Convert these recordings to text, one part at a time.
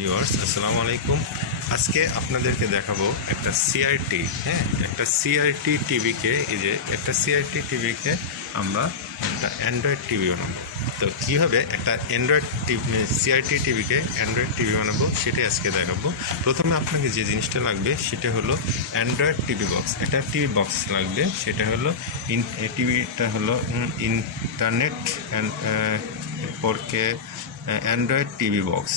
Viewers আসসালামু আলাইকুম। আজকে আপনাদেরকে দেখাবো একটা সিআরটি, একটা সিআরটি টিভিকে, এই যে একটা সিআরটি টিভিকে আমরা একটা অ্যান্ড্রয়েড টিভি বানাবো। তো কীভাবে একটা অ্যান্ড্রয়েড টিভি সিআরটি টিভিকে অ্যান্ড্রয়েড টিভি বানাবো সেটাই আজকে দেখাবো। প্রথমে আপনাকে যে জিনিসটা লাগবে সেটা হলো অ্যান্ড্রয়েড টিভি বক্স। একটা টিভি বক্স লাগবে, সেটা হলো টিভিটা হলো ইন্টারনেট পরকে android TV box.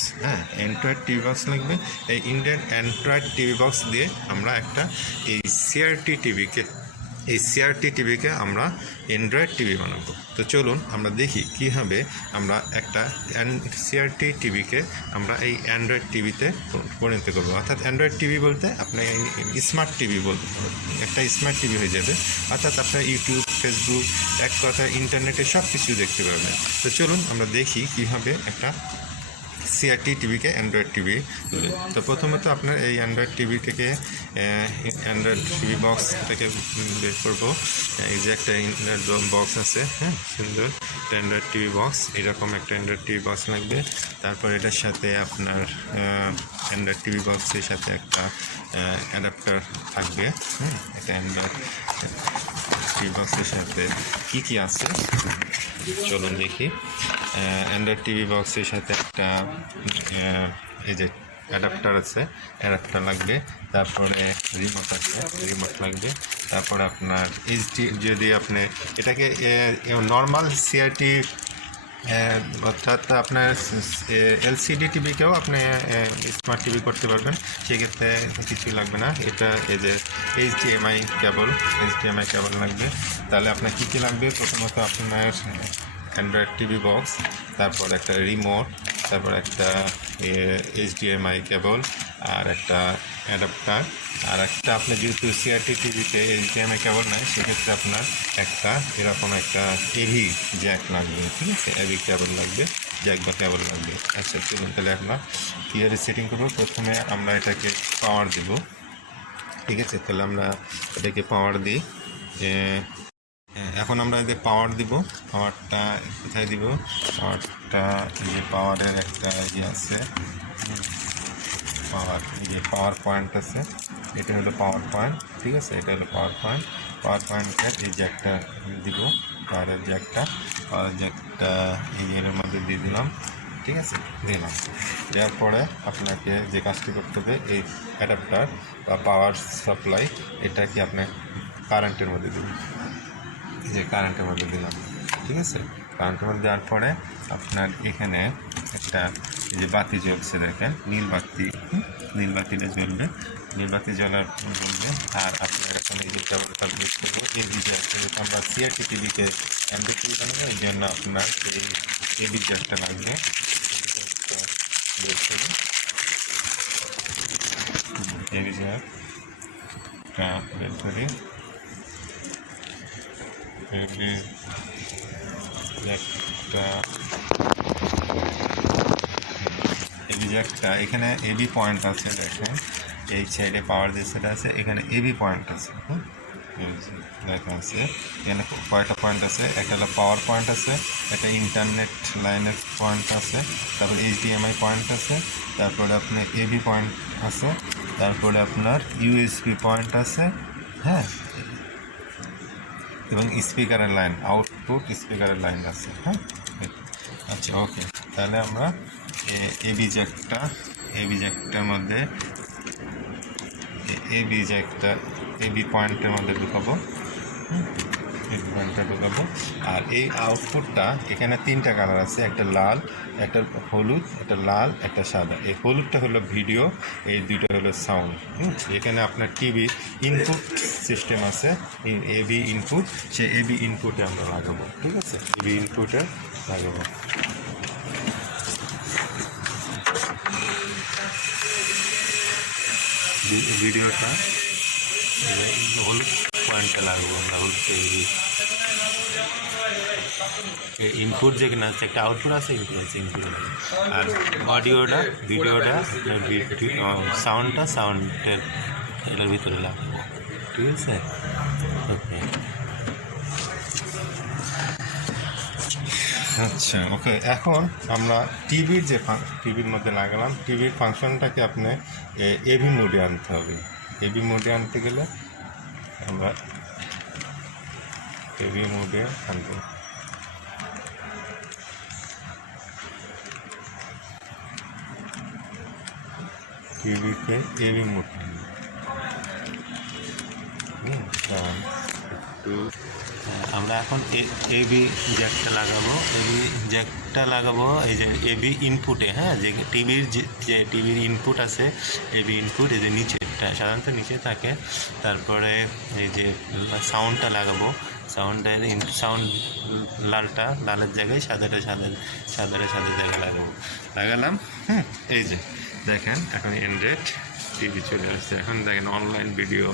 Android TV box লাগবে। এই ইন্ডিয়ান অ্যান্ড্রয়েড টিভি বক্স দিয়ে আমরা একটা এই সিআরটি টিভিকে আমরা অ্যান্ড্রয়েড টিভি বানাবো। তো চলুন আমরা দেখি কীভাবে আমরা একটা সিআরটি টিভিকে আমরা এই অ্যান্ড্রয়েড টিভিতে পরিণত করবো। অর্থাৎ অ্যান্ড্রয়েড টিভি বলতে আপনার স্মার্ট টিভি বলতে একটা স্মার্ট টিভি হয়ে যাবে। অর্থাৎ আপনার ইউটিউব, ফেসবুক, এক কথা ইন্টারনেটে সব কিছু দেখতে পারবেন। তো চলুন আমরা দেখি কীভাবে একটা সিআরটি টিভিকে অ্যান্ড্রয়েড টিভি বলে। তো প্রথমত আপনার এই অ্যান্ড্রয়েড টিভি থেকে অ্যান্ড্রয়েড টিভি বক্স থেকে বের করবো। এই যে একটা অ্যান্ড্রয়েড বক্স আছে, সুন্দর একটা অ্যান্ড্রয়েড টিভি বক্স। এরকম একটা অ্যান্ড্রয়েড টিভি বক্স লাগবে। তারপর এটার সাথে আপনার অ্যান্ড্রয়েড টিভি বক্সের সাথে একটা অ্যাডাপ্টার থাকবে। একটা অ্যান্ড্রয়েড টিভি বক্সের সাথে কী আছে চলুন দেখি। অ্যান্ড্রয়েড টিভি বক্সের সাথে একটা এই যে অ্যাডাপ্টার আছে, অ্যাডাপ্টার লাগবে। তারপরে রিমোট আছে, রিমোট লাগবে। তারপরে আপনার এইচডি, যদি আপনি এটাকে নর্মাল সিআরটি অর্থাৎ আপনার এলসিডি টিভিকেও আপনি স্মার্ট টিভি করতে পারবেন, সেক্ষেত্রে কিছুই লাগবে না। এটা এই যে এইচডিএমআই কেবল লাগবে। তাহলে আপনার কী লাগবে? প্রথমত আপনার অ্যান্ড্রয়েড টিভি বক্স, তারপর একটা রিমোট, তারপর একটা এইচডিএমআই কেবল, আর একটা অ্যাডাপ্টার, আর একটা আপনি যেহেতু সিআরটি টিভিতে এইচডিএমআই কেবল নেয়, সেক্ষেত্রে আপনার একটা এরকম একটা এভি জ্যাক লাগবে। ঠিক আছে, এভি কেবল লাগবে, জ্যাক বা কেবল লাগবে। আচ্ছা চলুন তাহলে আমরা কীভাবে সেটিং করবো। প্রথমে আমরা এটাকে পাওয়ার দেব। ঠিক আছে, তাহলে আমরা এটাকে পাওয়ার দিই। এখন আমরা যে পাওয়ার দিব, পাওয়ারটা কোথায় দিব? পাওয়ারটা যে পাওয়ারের একটা আছে, পাওয়ার পয়েন্ট আছে, এটা হলো পাওয়ার পয়েন্ট। ঠিক আছে, এটা হলো পাওয়ার পয়েন্টের এই জ্যাকটা দিব, পাওয়ারের জ্যাকটা এই এর মধ্যে দিয়ে দিলাম। ঠিক আছে, দিলাম। দেওয়ার পরে আপনাকে যে কাজটি করতে হবে, এই অ্যাডাপ্টার বা পাওয়ার সাপ্লাই এটা কি আপনার কারেন্টের মধ্যে দেবেন। যে কারেন্টের মধ্যে দিলাম। ঠিক আছে, কারেন্টের মধ্যে দেওয়ার পরে আপনার এখানে একটা যে বাতি জ্বলছে, দেখেন নীল বাতিটা জ্বলবে, নীল বাতি জ্বলার জ্বলবে। আর আপনার এখন এই যে কেবলটা ইউজ করবো, এই বিজারটা আমরা সিআরটি টিভিকে অ্যান্ড্রয়েড টিভি বানাবো, এই জন্য আপনার এই বিজারটা লাগবে। এই বিজারটা বের করি। একটা এখানে এবি পয়েন্ট আছে, দেখেন এই সাইডে পাওয়ার যে সেটা আছে, এখানে এবি পয়েন্ট আছে। দেখা আছে এখানে কয়টা পয়েন্ট আছে, একটা হলো পাওয়ার পয়েন্ট আছে, একটা ইন্টারনেট লাইনের পয়েন্ট আছে, তারপরে এইচডিএমআই পয়েন্ট আছে, তারপরে আপনার এবি পয়েন্ট আছে, তারপরে আপনার ইউএসবি পয়েন্ট আছে, এবং স্পিকারের লাইন, আউটপুট স্পিকারের লাইন আছে। আচ্ছা ওকে, তাহলে আমরা এবি জ্যাকটার মধ্যে এবি পয়েন্টের মধ্যে ঢুকাবো, আর এই আউটপুটটা এখানে তিনটা কালার আছে, একটা লাল, একটা হলুদ, একটা লাল, একটা সাদা। এই হলুদটা হলো ভিডিও, এই দুইটা হলো সাউন্ড। এখানে আপনার টিভি ইনপুট সিস্টেম আছে, এবি ইনপুট, সে এবি ইনপুটে আমরা লাগাবো। ঠিক আছে, এবি ইনপুটে লাগাবো। ভিডিওটা হলুদ পয়েন্টটা লাগবো আমরা, হলুদ ইনপুট যে কিনা আছে, একটা আউটপুট আছে, ইনপুট লাগে। আর ভিডিওটা সাউন্ডের এটার ভিতরে লাগবে। ঠিক আছে, ওকে। আচ্ছা, ওকে। এখন আমরা টিভির মধ্যে লাগালাম। টিভির ফাংশনটাকে আপনি এবি মোডে আনতে হবে। এবি মোডে আনতে গেলে আমরা এবি মোডে আনবো। টিভিতে এবি মোড একটু আমরা এখন এবি জ্যাকটা লাগাবো। এই যে এবি ইনপুটে, হ্যাঁ, যে টিভির ইনপুট আছে, এবি ইনপুট এই যে নিচে সাধারণত নিচে থাকে। তারপরে এই যে সাউন্ডটা লাগাবো, সাউন্ড লালের জায়গায় সাদার জায়গায় লাগালাম। এই যে দেখেন এখন অ্যান্ড্রয়েড টিভি চলে আসছে। এখন দেখেন অনলাইন ভিডিও,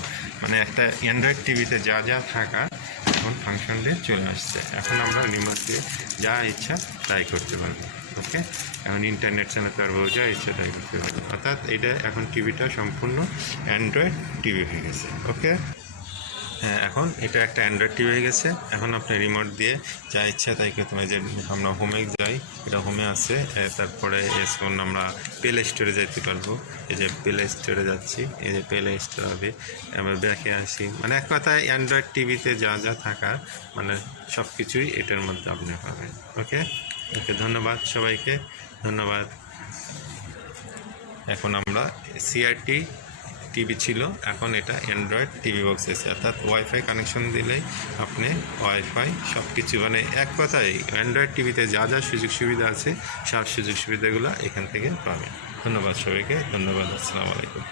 মানে একটা অ্যান্ড্রয়েড টিভিতে যা যা থাকা এখন ফাংশন দিয়ে চলে আসছে। এখন আমরা রিমোট দিয়ে যা ইচ্ছা তাই করতে পারবো। ওকে, এখন ইন্টারনেট চালাতে পারবো, যা ইচ্ছা তাই করতে পারবো। অর্থাৎ এটা এখন টিভিটা সম্পূর্ণ অ্যান্ড্রয়েড টিভি হয়ে গেছে। ওকে, হ্যাঁ, এখন এটা একটা অ্যান্ড্রয়েড টিভি হয়ে গেছে। এখন আপনি রিমোট দিয়ে যা ইচ্ছা তাই করতে পারি। যে আমরা হোমে যাই, এটা হোমে আছে। তারপরে এখন আমরা প্লে স্টোরে যাইতে পারবো। এই যে প্লে স্টোরে যাচ্ছি, এই যে প্লে স্টোর হবে, আমরা ব্যাকে আসি। মানে এক কথায় অ্যান্ড্রয়েড টিভিতে যা যা থাকার, মানে সব কিছুই এটার মধ্যে আপনি পাবেন। ওকে, ধন্যবাদ সবাইকে, ধন্যবাদ। এখন আমরা CRT টিভি ছিল, এখন এটা অ্যান্ড্রয়েড টিভি বক্স এসে, অর্থাৎ ওয়াইফাই কানেকশন দিলেই আপনি ওয়াইফাই সব কিছু, মানে এক কথায় অ্যান্ড্রয়েড টিভিতে যা যা সুযোগ সুবিধা আছে সব সুযোগ সুবিধাগুলো এখান থেকে পাবেন। ধন্যবাদ সবাইকে, ধন্যবাদ। আসসালামু আলাইকুম।